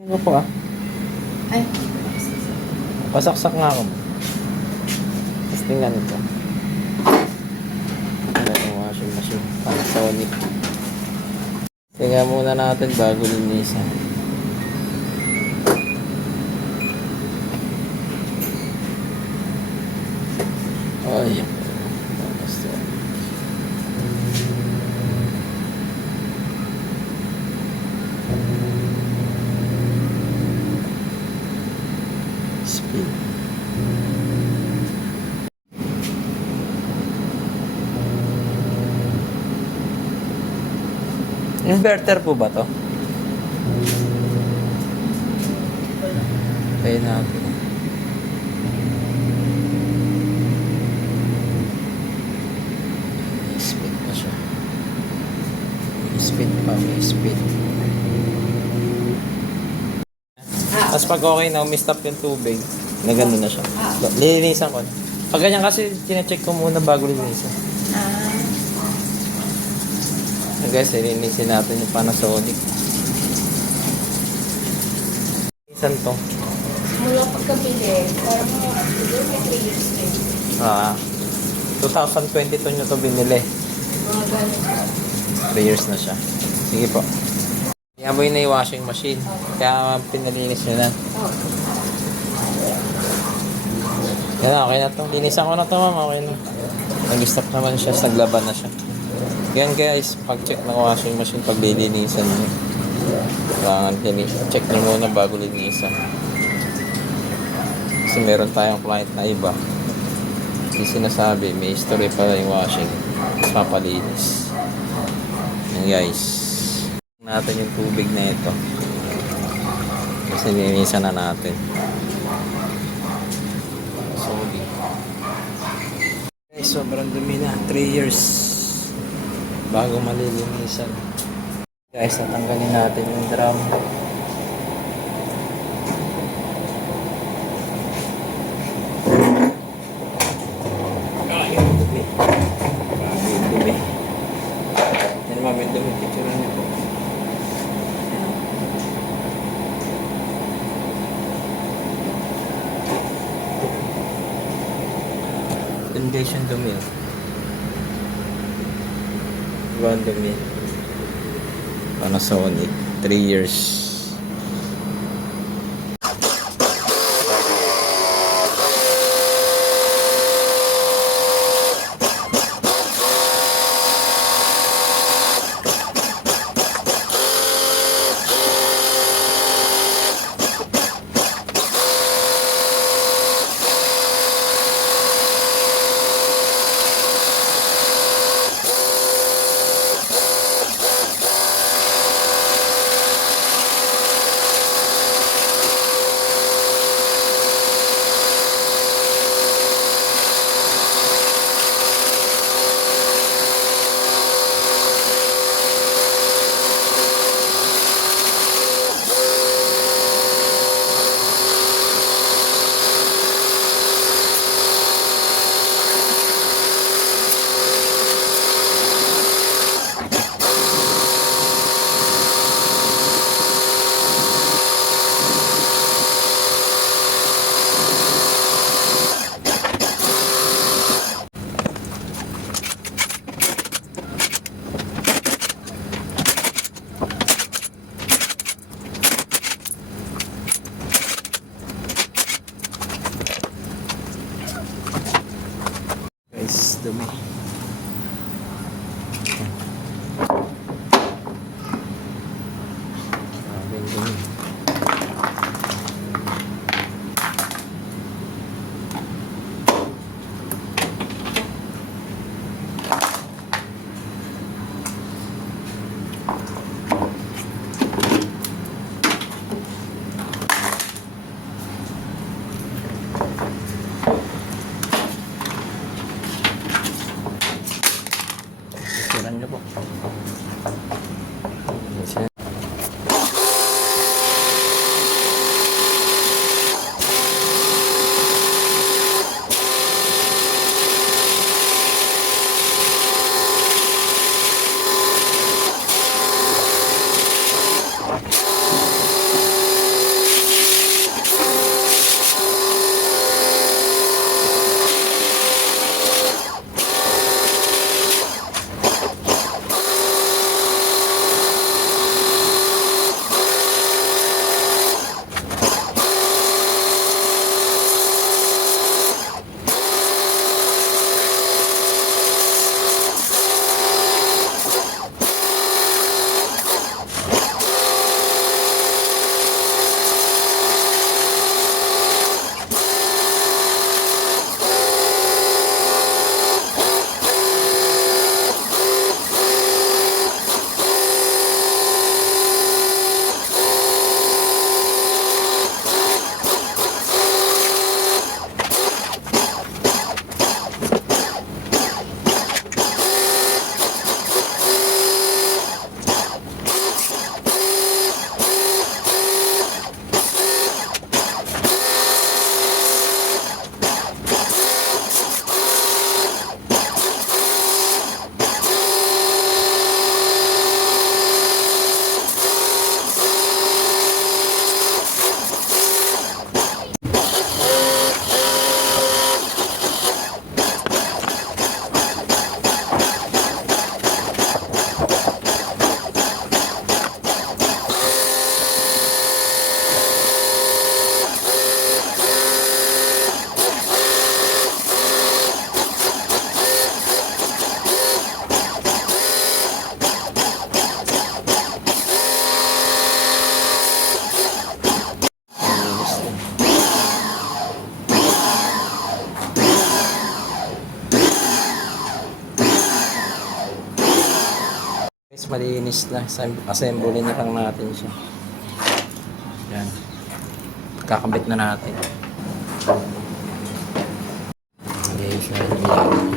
Ano po ah? Ay, Pasaksak nga ako. Tapos tingnan ito. Ano yung washing machine? Panasonic. Tingnan muna natin bago linisan. Oh, yan. Speed. Inverter po ba to? Ayun natin. Speed pa siya. Speed pa, may speed. Tapos pag okay na, umistop yung tubig, na gano'n na siya. Lilinisan ko. Pag ganyan kasi, chinecheck ko muna bago linisan. Guys, lilinisin natin yung Panasonic. Linisan to. mula pagkabili, parang siguro may 3 years din. 2022 nyo to binili. Mga ganun. 3 years na siya. Sige po. Iaboy na yung washing machine. Kaya pinalinis nyo na. Oh. Yan na, okay na to. Linisan ko na to, ma'am. Okay na. Nag-stop naman siya. Naglaban na siya. Yan guys, pag-check ng washing machine pag lilinisan nyo. Check nyo muna bago linisan. Kasi meron tayong client na iba. Hindi sinasabi, may history pala yung washing. Tapos papalinis. Yan guys. Natin yung tubig na ito. Kasi linisan na natin. Sorry. Guys, sobrang dumi na. 3 years. Bago malilinisan. Guys, natanggalin natin yung drum. Yung dumi. Yung dumi. Yan naman yung dumi. Picture niyo po. Yan guys yung dumi. One dumi. Panasonic. 3 years. malinis na. Assemble na lang natin siya. Yan. Kakabit na natin. Okay, so yan.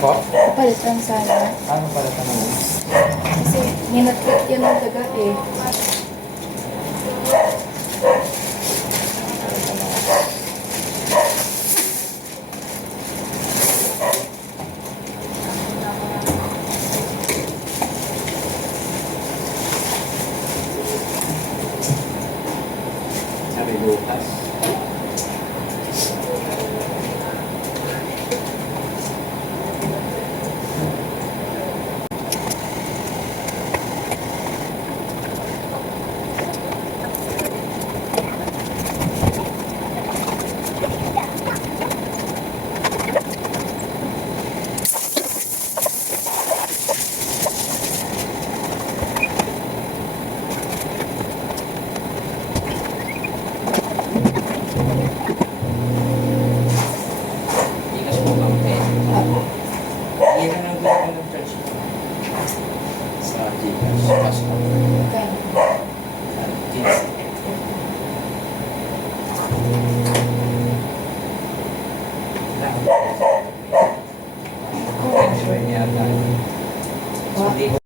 Po? Palitan sana. Ano pala tanong? Kasi minatrit yan ng daga eh.